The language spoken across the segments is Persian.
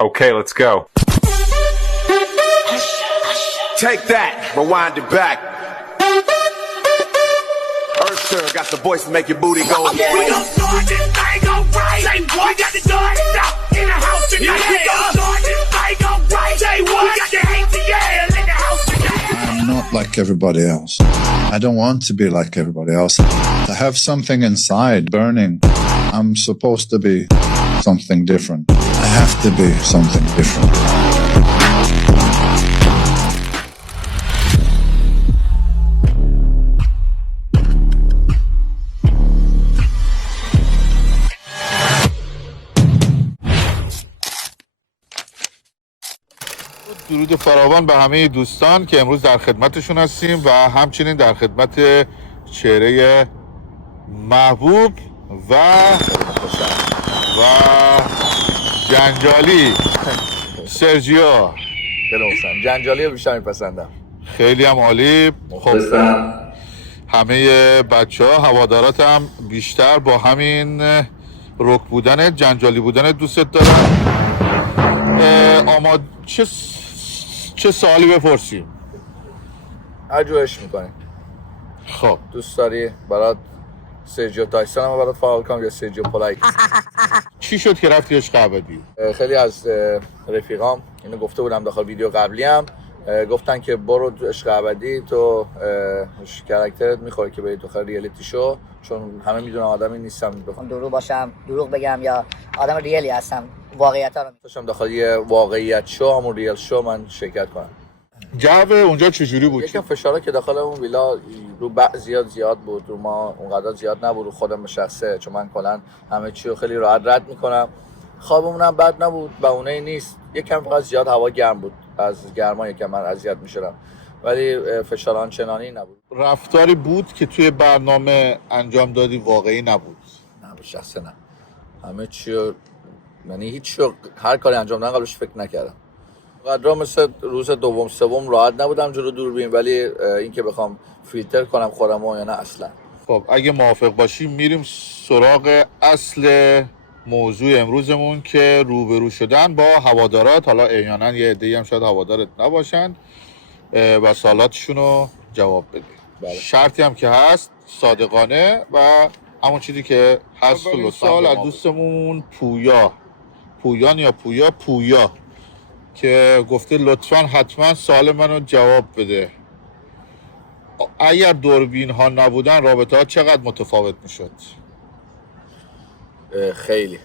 Okay, let's go. Take that, rewind it back. Sir, got the voice to make your booty go. We gon' start this thing alright. Say what? We got the dogs out in the house tonight. We gon' start this thing alright. Say what? We got the ATL in the house tonight. I'm not like everybody else. I don't want to be like everybody else. I have something inside burning. I'm supposed to be something different. I have to be something different. درود فراوان به همه دوستان که امروز در خدمتشون هستیم و همچنین در خدمت چهره محبوب و جنجالی سرجیو. خیلی جنجالی رو بیشتر میپسندم. خیلی هم عالی. خب همه بچه ها هوادارات هم بیشتر با همین رک بودن جنجالی بودن دوستت دارن. اما چه سوالی بپرسیم؟ هر جورش میکنیم. خب دوست داری برات سرجیو تایسون هم برات فعال کنم یا سرجیو پولایت؟ چی شد که رفتی عشق ابدی؟ خیلی از رفیقام اینو گفته بودم داخل ویدیو قبلی هم، گفتن که برو عشق ابدی، تو کاراکترت میخوره که بری تو خیلی ریالیتی شو، چون همه میدونن آدمی نیستم بخوام دروغ باشم، دروغ بگم یا آدم ریالی هستم، واقعیت‌ها رو داشتم داخل یه واقعیت شو، همون ریال شو من شرکت کنم. جو اونجا چجوری بود؟ یکم فشاره که داخل اون ویلا رو زیاد بود، رو ما اونقدر زیاد نبود، رو خودم به شخصه، چون من کلا همه چی رو خیلی راحت رد میکنم. خوابمونم بد نبود، بهونه نیست، یکم فقط زیاد هوا گرم بود، از گرما یکم من اذیت میشدم، ولی فشار آنچنانی نبود. رفتاری بود که توی برنامه انجام دادی واقعی نبود؟ نه به شخصه نه، همه چی رو، یعنی هیچ هر کاری انجام دادم قبلش فکر نکردم. قدرا مثل روز دوم سوم راحت نبودم جلو دوربین، ولی اینکه بخوام فیلتر کنم خودم یا نه اصلا. خب اگه موافق باشی میریم سراغ اصل موضوع امروزمون که روبرو شدن با هوادارات. حالا احیانا یه عده‌ای هم شاید هوادارت نباشن و سوالاتشون رو جواب بدی. بله. شرطی هم که هست صادقانه و همون چیزی که هست و لطفا سوال از دوستمون پویا که گفته لطفاً حتما سوال منو جواب بده. اگر دوربین ها نبودن رابطه ها چقدر متفاوت میشد؟ خیلی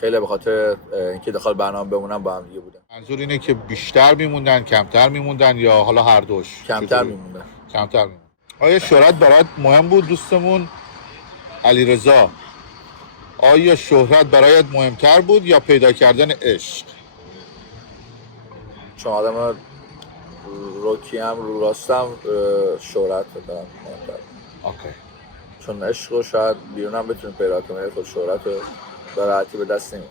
به خاطر اینکه داخل برنامه بمونن با هم دیگه بودن. منظور اینه که بیشتر میموندن، کمتر میموندن یا حالا هر دوش؟ کمتر میموندن. آیا شهرت برات مهم بود دوستمون علیرضا؟ آیا شهرت برایت مهمتر بود یا پیدا کردن عشق؟ چون آدم روکی هم رو راستم شهرت دارم مهمتر. اوکی. چون عشق رو شاید بیرونم بتونی پیدا کنی، خود شهرت رو به راحتی به دست نمیاد.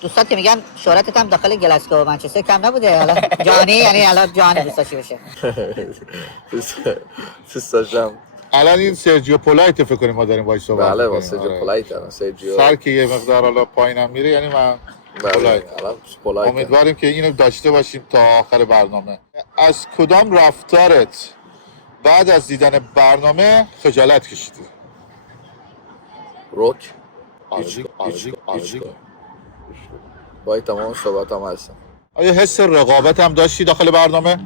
دوستات که میگن شهرتت هم داخل گلاسکو و منچستر کم نبوده، حالا جانی یعنی الان جانی دوستاشی بشه. دوست داشتم. الان این سرجیو پولایت فکر کنیم ما داریم باهاش صحبت بله می‌کنیم. با سرجیو پولایت هم سرجیو سر که یه مقدار حالا پایینم میره یعنی من پولایت. امیدواریم که اینو داشته باشیم تا آخر برنامه. از کدام رفتارت بعد از دیدن برنامه خجالت کشیدی؟ روک هیچ. با تمام صحبت هم هستم. آیا حس رقابت هم داشتی داخل برنامه؟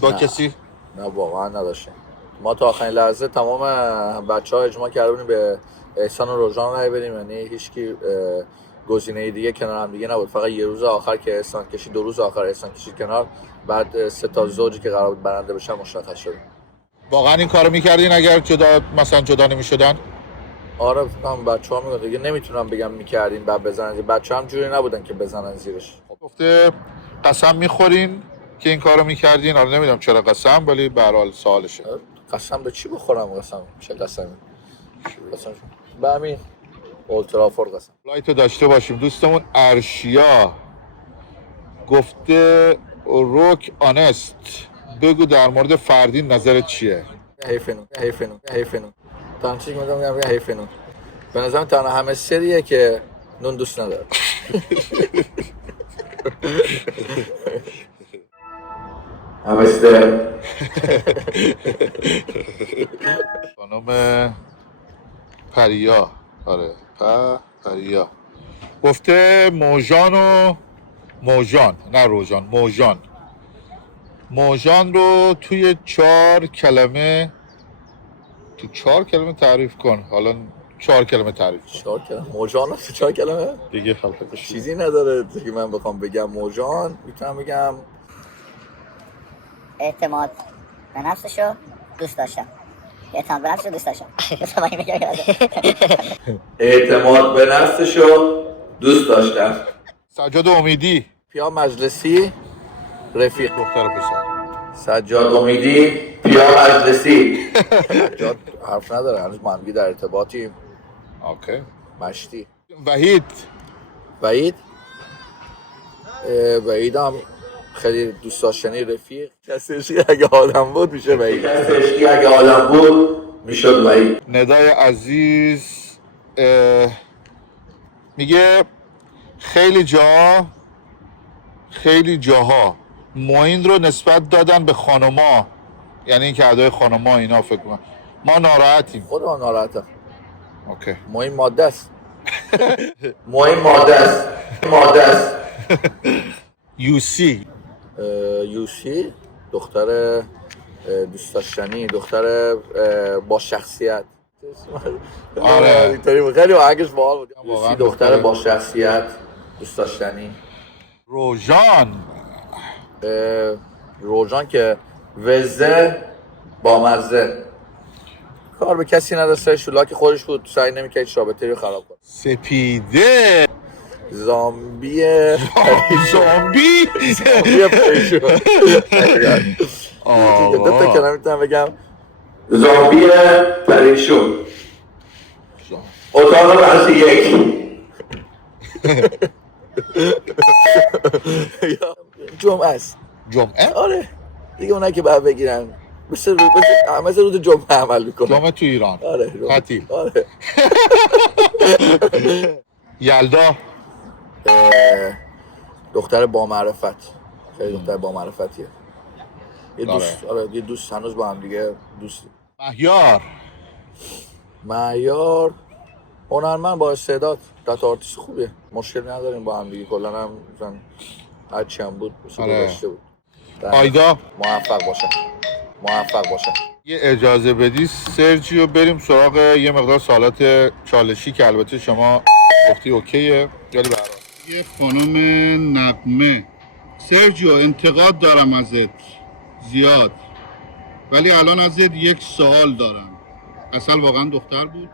با نه. کسی؟ نه واقعا نداشتیم. ما تا آخرین لحظه تمام بچه‌ها اجماع کرده بودیم به احسان و روژان رای بدیم، یعنی هیچکی گزینه دیگه کنار هم دیگه نبود. فقط یه روز آخر که احسان کشید، 2 روز آخر احسان کشید کنار، بعد 3 تا زوجی که قرار بود برنده بشن مشخص شد. واقعا این کارو می‌کردین اگر جدا نمی‌شدن؟ آره هم بچه‌ها میگن دیگه، نمیتونم بگم می‌کردین بعد بزنن، بچه‌ها هم جوری نبودن که بزنن زیرش. گفته قسم می‌خورین که این کارو می‌کردین. حالا نمیدونم چرا قسم، ولی به هر حال سوالشه. قسم به چی بخورم؟ چه قسمی؟ به همین اولترافورد قسم. لایتو داشته باشیم. دوستمون ارشیا گفته روک آنست، بگو در مورد فردین نظرت چیه؟ حیفنون تانچی که میگم حیفنون. به نظرم تنها همه سریه که نون دوست نداره. همستر. خانم پریا. آره پریا گفته موژان و موژان، نه روژان، موژان رو توی 4 کلمه تعریف کن. حالا 4 کلمه تعریف کن. 4 کلمه موژان رو تو 4 کلمه دیگه حالا چیزی نداره که من بخوام بگم. موژان میتونم بگم اعتماد به نفسشو دوست داشتم. اعتماد به نفسشو دوست داشتم. اعتماد به نفسشو دوست داشتم. سجاد امیدی. پیا مجلسی رفیق. دختر پسر. سجاد امیدی پیا مجلسی. سجاد حرف نداره، هنوز ما هم در ارتباطیم. اوکی. مشتی. وحید هم خیلی دوست داشتنی رفیق. کسشی اگه آدم بود میشه وحید. میشد وحید. ندای عزیز میگه خیلی جاها معین رو نسبت دادن به خانوما، یعنی اینکه ادای خانوما اینا فکر کنم ما ناراحتیم. خودم ناراحتم. اوکی. معین ماده است. یوسی دختر دوست داشتنی، دختر با شخصیت. آره. اینطوری خیلی آهنگش باحال بود. واقعا یوسی دختر با شخصیت، دوست داشتنی. روژان که وزه با مزه، کار به کسی نداشته، شولاک خودش بود، سعی نمی‌کرد هیچ رابطه‌ای رو خراب کنه. سپیده زامبی پریشون. دو تا کلمه میتونم بگم. زامبی پریشون. اتاق بحث 1. جمعه است. جمعه؟ آره دیگه اونایی که باید بگیرن مثل روز جمعه عمل میکنه. جمعه تو ایران. آره. تعطیل. آره. یلدا دختر با معرفت، خیلی دختر با معرفتیه. یه دوست هنوز با هم دیگه دوستی. مهیار هنرمند با استعداد، دست آرتیست خوبیه، مشکلی نداریم با هم دیگه. کلا هم مثلا هر چی هم بود گذاشته بود. آیدا موفق باشن. یه اجازه بدی سرجیو بریم سراغ یه مقدار سوالات چالشی که البته شما گفتی اوکیه. یالی برام یه خانم نغمه. سرجیو انتقاد دارم ازت زیاد، ولی الان ازت یک سوال دارم. اصل واقعا دختر بود؟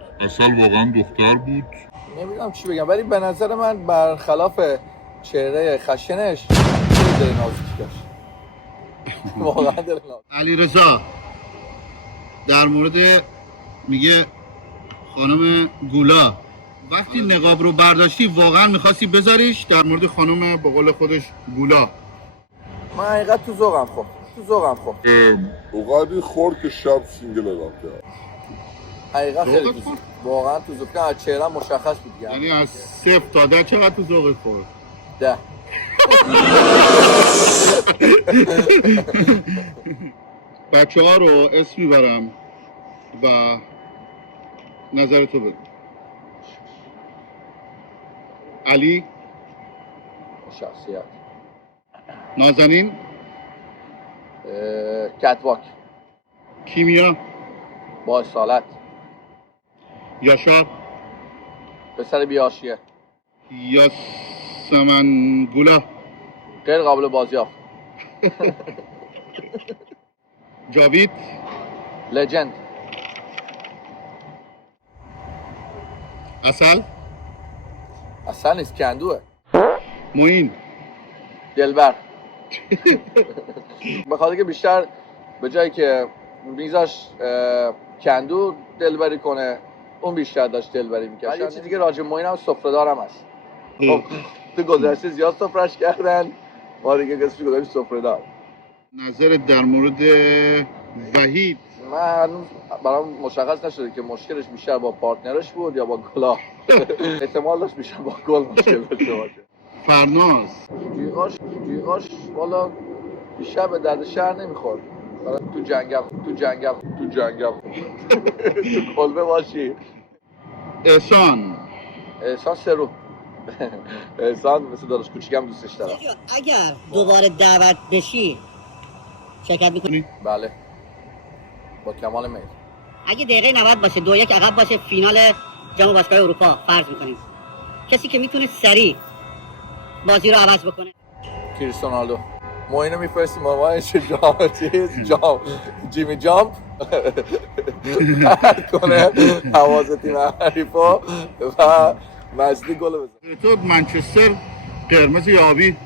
نمیدونم چی بگم، ولی به نظر من برخلاف چهره خشنش خیلی دل نازکی داشت. واقعا دل نازکی. علیرضا در مورد میگه خانم گولا، وقتی نقاب رو برداشتی واقعا میخواستی بذاریش؟ در مورد خانم به قول خودش گولا. من حقیقت تو ذوقم خب. اوقابی خورد که شب سینگل اعلام کرد. حقیقت خیلی تو واقعا تو ذوقم، از چهره‌ام مشخص بود دیگه. یعنی از 0 تا 10 چقدر تو ذوقت خورد؟ 10. بچه‌ها رو اسم میبرم و نظرتو بگو. علی شخصیت. نازنین کتواک. کیمیا با اصالت. یاشار پسر بیاشیه. یاسمن گولا غیر قابل بازیافت. جاوید لجند. اصل نیست، کندوه. معین دلبر. بخاطر که بیشتر به جایی که میذاش کندو دلبری کنه، اون بیشتر داشت دلبری میکرد. یه چیزی که راجع معین هم سفره‌دارم هست. خب تو گذشته زیاد سفرش کردن، ما دیگه قصه‌اش گذاشت سفره‌دار. نظرت در مورد وحید؟ من برام مشخص نشده که مشکلش بیشتر با پارتنرش بود یا با گلا. احتمال داشت بیشتر با گل مشکل داشته باشه. فرناز جیغاش والا بیشتر به درد شهر نمیخورد. تو جنگل تو کلبه باشی. احسان سرو احسان مثل داداش کوچیکم دوستش دارم. اگر دوباره دعوت بشی شرکت میکنی؟ بله با کمال میل. اگه دقیقه 90 باشه 2-1 عقب باشه فینال جام باشگاه اروپا فرض میکنیم کسی که میتونه سریع بازی رو عوض بکنه کریستیانو رونالدو. ما اینو میفرستیم مامانش جام جیمی جامپ پرد کنه حواظ تیم حریفا و مجدی گل بزنه. تو منچستر قرمز یا آبی؟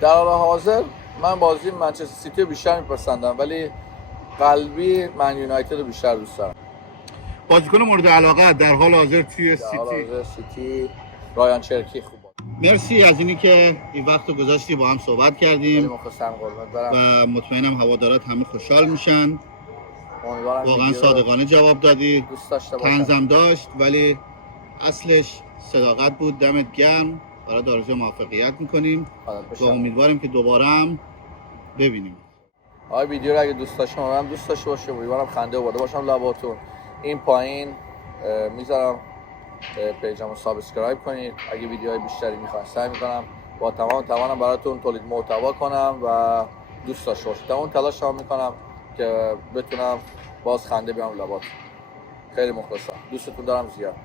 در حال حاضر من بازی منچستر سیتی رو بیشتر میپسندم ولی قلبی من یونایتد رو بیشتر دوست دارم. بازیکن مورد علاقه در حال حاضر توی در حال سیتی؟ حاضر سیتی رایان چرکی خوب بود. مرسی از اینی که این وقت رو گذاشتی با هم صحبت خیلی کردیم مخلصم قربونت برم. و مطمئنم هوادارات همه خوشحال میشن. امیدوارم واقعا ویدیو رو صادقانه جواب دادی، دوست داشته باشم. طنزم داشت ولی اصلش صداقت بود. دمت گرم، برات آرزوی موفقیت میکنیم فدات و بشم. امیدواریم که دوباره هم ببینیم. آقای ویدیو رو اگه دوست داشتم هم دوست داشته باشه امیدوارم خنده آورده باشم لباتون. این پایین میذارم پیجمو رو سابسکرایب کنید. اگه ویدیوهای بیشتری میخواین سعی میکنم با تمام توانم براتون تولید محتوا کنم و دوست داشته باشید. اون تلاشم میکنم که بتونم باز خنده بیارم لباتون. خیلی مخلصم، دوستتون دارم زیاد.